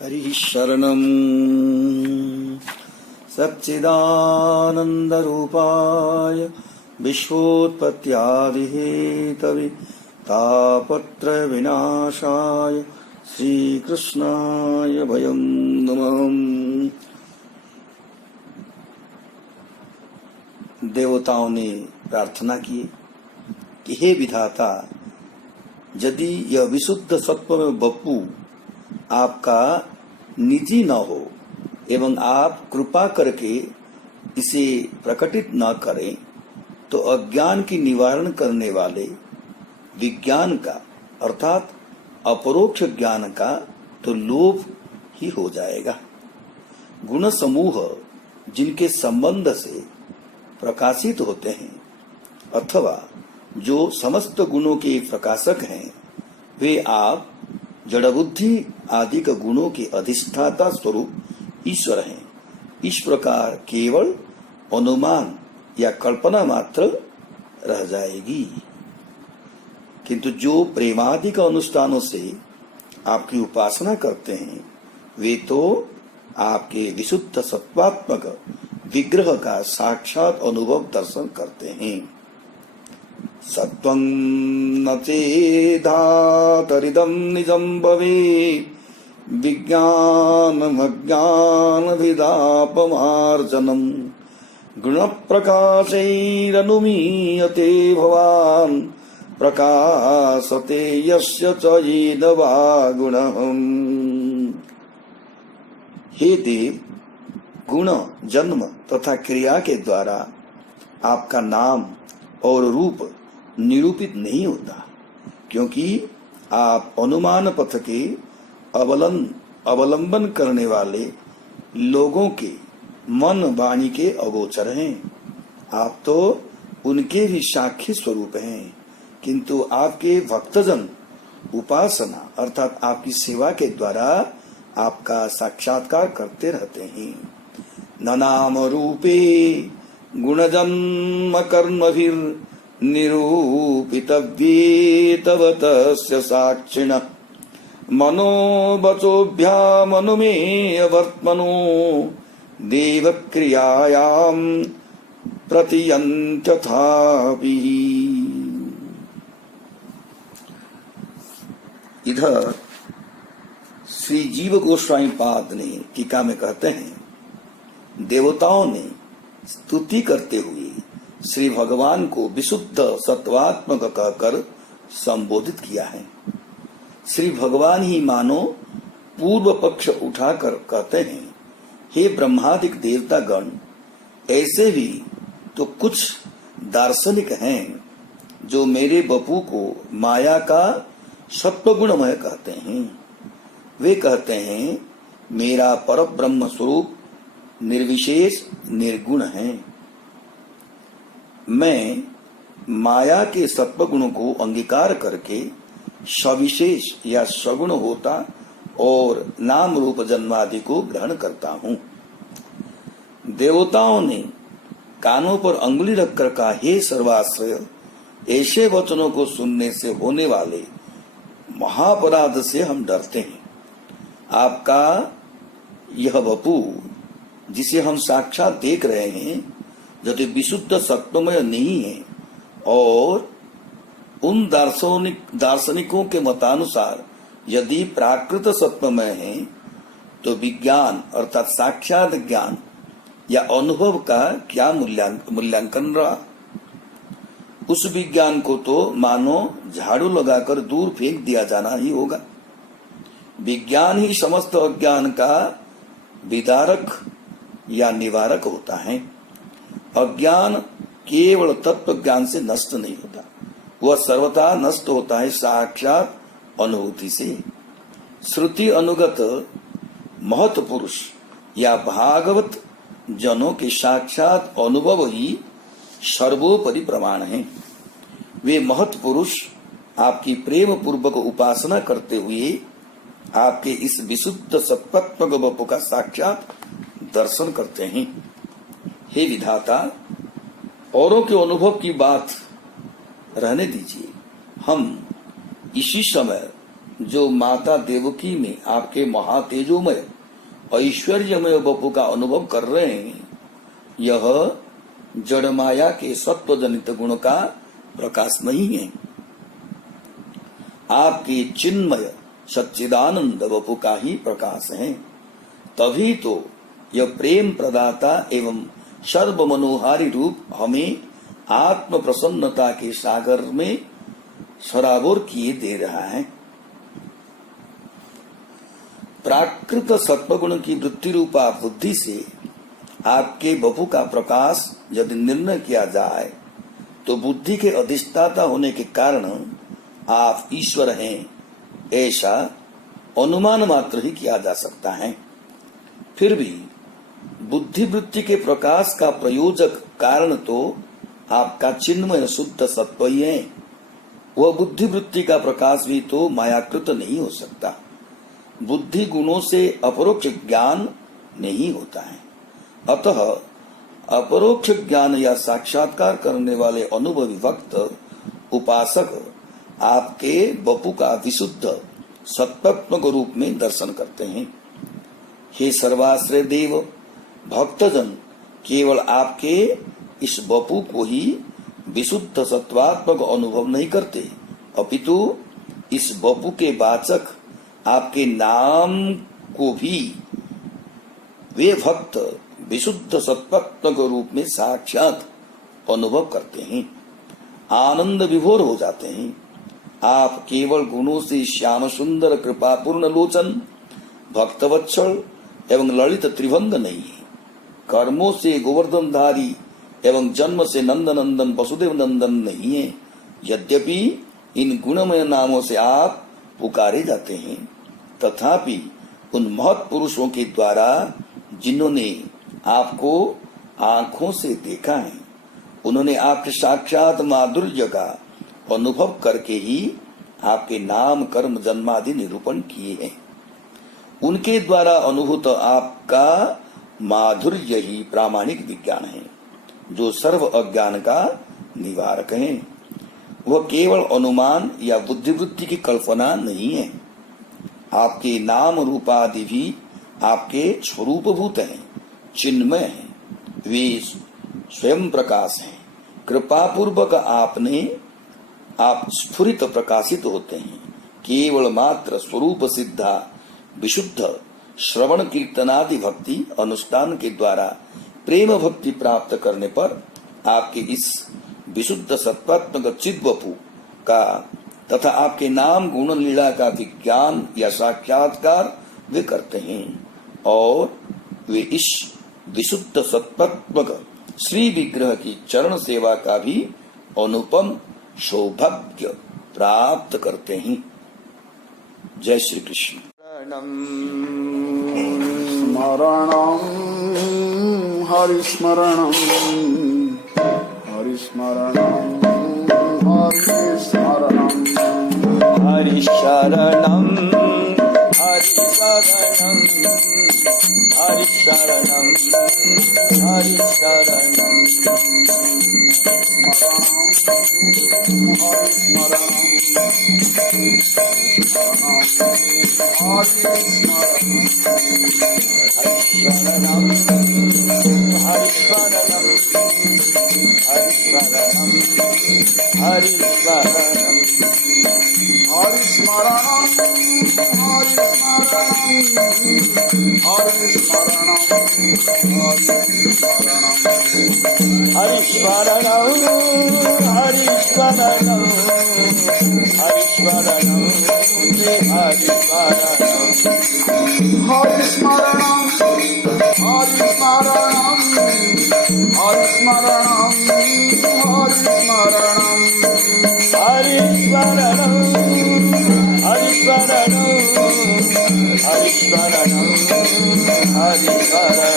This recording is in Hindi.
हरिः शरणम् सच्चिदानन्दरूपाय विश्वोत्पत्त्यादिहेतवे तापत्रयविनाशाय श्रीकृष्णाय वयं नमः। देवताओं ने प्रार्थना की कि हे विधाता, यदि यह विशुद्ध सत्व में बप्पू आपका निजी न हो एवं आप कृपा करके इसे प्रकटित न करें तो अज्ञान की निवारण करने वाले विज्ञान का अर्थात अपरोक्ष ज्ञान का तो लोभ ही हो जाएगा। गुण समूह जिनके संबंध से प्रकाशित होते हैं अथवा जो समस्त गुणों के प्रकाशक हैं, वे आप जड़बुद्धि आदि के गुणों के अधिष्ठाता स्वरूप ईश्वर हैं। इस प्रकार केवल अनुमान या कल्पना मात्र रह जाएगी, किंतु जो प्रेमादि अनुष्ठानों से आपकी उपासना करते हैं वे तो आपके विशुद्ध सत्वात्मक विग्रह का साक्षात अनुभव दर्शन करते हैं। सत्वं न चेदातरिदं निजं भवेत् विज्ञानमज्ञानभिदापमार्जनम् गुणप्रकाशैरनुमीयते भवान् प्रकाशते यस्य च येन वा गुणः। हे देव, गुण जन्म तथा क्रिया के द्वारा आपका नाम और रूप निरूपित नहीं होता, क्योंकि आप अनुमान पथ के अवलंबन करने वाले लोगों के मन वाणी के अगोचर हैं। आप तो उनके भी साक्षी स्वरूप हैं, किंतु आपके भक्तजन उपासना अर्थात आपकी सेवा के द्वारा आपका साक्षात्कार करते रहते हैं। न नाम रूपे गुणजन्म कर्मभिर निरूपितव्ये तव तस्य साक्षिणः मनोवचोभ्यामनुमेय वर्त्मनो देवक्रियायां प्रतियन्त्यथापि। इधर श्री जीव गोस्वामी पाद ने टीका में कहते हैं, देवताओं ने स्तुति करते हुए श्री भगवान को विशुद्ध सत्वात्मक कहकर संबोधित किया है। श्री भगवान ही मानो पूर्व पक्ष उठाकर कहते हैं, हे ब्रह्मादिक देवता गण, ऐसे भी तो कुछ दार्शनिक हैं जो मेरे बपू को माया का सत्वगुणमय कहते हैं। वे कहते हैं मेरा पर ब्रह्म स्वरूप निर्विशेष निर्गुण है। मैं माया के सत्वगुण को अंगीकार करके सविशेष या सगुण होता और नाम रूप जन्मादि को ग्रहण करता हूँ। देवताओं ने कानों पर अंगुली रखकर कहा, हे सर्वाश्रय, ऐसे वचनों को सुनने से होने वाले महापराध से हम डरते हैं। आपका यह वपू जिसे हम साक्षात देख रहे हैं यदि विशुद्ध सत्वमय नहीं है और उन दार्शनिकों के मतानुसार यदि प्राकृत सत्वमय है तो विज्ञान अर्थात साक्षात ज्ञान या अनुभव का क्या मूल्यांकन रहा। उस विज्ञान को तो मानो झाड़ू लगाकर दूर फेंक दिया जाना ही होगा। विज्ञान ही समस्त अज्ञान का विदारक या निवारक होता है। अज्ञान केवल तत्व ज्ञान से नष्ट नहीं होता, वह सर्वथा नष्ट होता है साक्षात अनुभूति से। श्रुति अनुगत महत पुरुष या भागवत जनों के साक्षात अनुभव ही सर्वोपरि प्रमाण है। वे महत पुरुष आपकी प्रेम पूर्वक उपासना करते हुए आपके इस विशुद्ध सत्वत्मक वपु का साक्षात दर्शन करते हैं। हे विधाता, औरों के अनुभव की बात रहने दीजिए। हम इसी समय जो माता देवकी में आपके महातेजोमय ऐश्वर्यमय बपू का अनुभव कर रहे हैं, यह जड़ माया के सत्व जनित गुण का प्रकाश नहीं है, आपके चिन्मय सच्चिदानंद वपु का ही प्रकाश है। तभी तो यह प्रेम प्रदाता एवं सर्व मनोहारी रूप हमें आत्म प्रसन्नता के सागर में सराबोर किए दे रहा है। प्राकृत सत्वगुण की वृत्ति रूपा बुद्धि से आपके वपु का प्रकाश यदि निर्णय किया जाए तो बुद्धि के अधिष्ठाता होने के कारण आप ईश्वर हैं, ऐसा अनुमान मात्र ही किया जा सकता है। फिर भी बुद्धि वृत्ति के प्रकाश का प्रयोजक कारण तो आपका चिन्मय शुद्ध सत्व ही है। वह बुद्धि वृत्ति का प्रकाश भी तो मायाकृत नहीं हो सकता। बुद्धि गुणों से अपरोक्ष ज्ञान नहीं होता है। अतः अपरोक्ष ज्ञान या साक्षात्कार करने वाले अनुभवी भक्त उपासक आपके वपु का विशुद्ध सत्वात्मक रूप में दर्शन करते हैं। हे सर्वाश्रय देव, भक्तजन केवल आपके इस वपु को ही विशुद्ध सत्वात्मक अनुभव नहीं करते, अपितु इस वपु के वाचक आपके नाम को भी वे भक्त विशुद्ध सत्वात्मक रूप में साक्षात अनुभव करते हैं, आनंद विभोर हो जाते हैं। आप केवल गुणों से श्याम सुंदर कृपापूर्ण लोचन, भक्तवत्सल एवं ललित त्रिभंग नहीं है, कर्मों से गोवर्धनधारी एवं जन्म से नंदनंदन वसुदेव नंदन नहीं है। यद्यपि इन गुणमय नामों से आप पुकारे जाते हैं, तथापि उन महत् पुरुषों के द्वारा जिन्होंने आपको आंखों से देखा है, उन्होंने आपके साक्षात माधुर्य का अनुभव करके ही आपके नाम कर्म जन्मादि निरूपण किए हैं। उनके द्वारा अनुभूत आपका माधुर्य ही प्रामाणिक विज्ञान है, जो सर्व अज्ञान का निवारक है। वह केवल अनुमान या बुद्धिवृत्ति की कल्पना नहीं है। आपके नाम रूपादि भी आपके स्वरूपभूत हैं, चिन्मय हैं, वे स्वयं प्रकाश हैं। कृपा पूर्वक आप स्फुरित प्रकाशित होते हैं। केवल मात्र स्वरूप सिद्धा विशुद्ध श्रवण कीर्तनादि भक्ति अनुष्ठान के द्वारा प्रेम भक्ति प्राप्त करने पर आपके इस विशुद्ध सत्वात्मक चिद्वपु का तथा आपके नाम गुण लीला का विज्ञान या साक्षात्कार वे करते हैं, और वे इस विशुद्ध सत्वात्मक श्री विग्रह की चरण सेवा का भी अनुपम सौभाग्य प्राप्त करते हैं। जय श्री कृष्ण। स्मरणं हरिस्मरणं हरिस्मरणं हरिस्मरणं हरिशरणं हरिशरणं हरिशरणं हरिशरणं हरिस्मरणं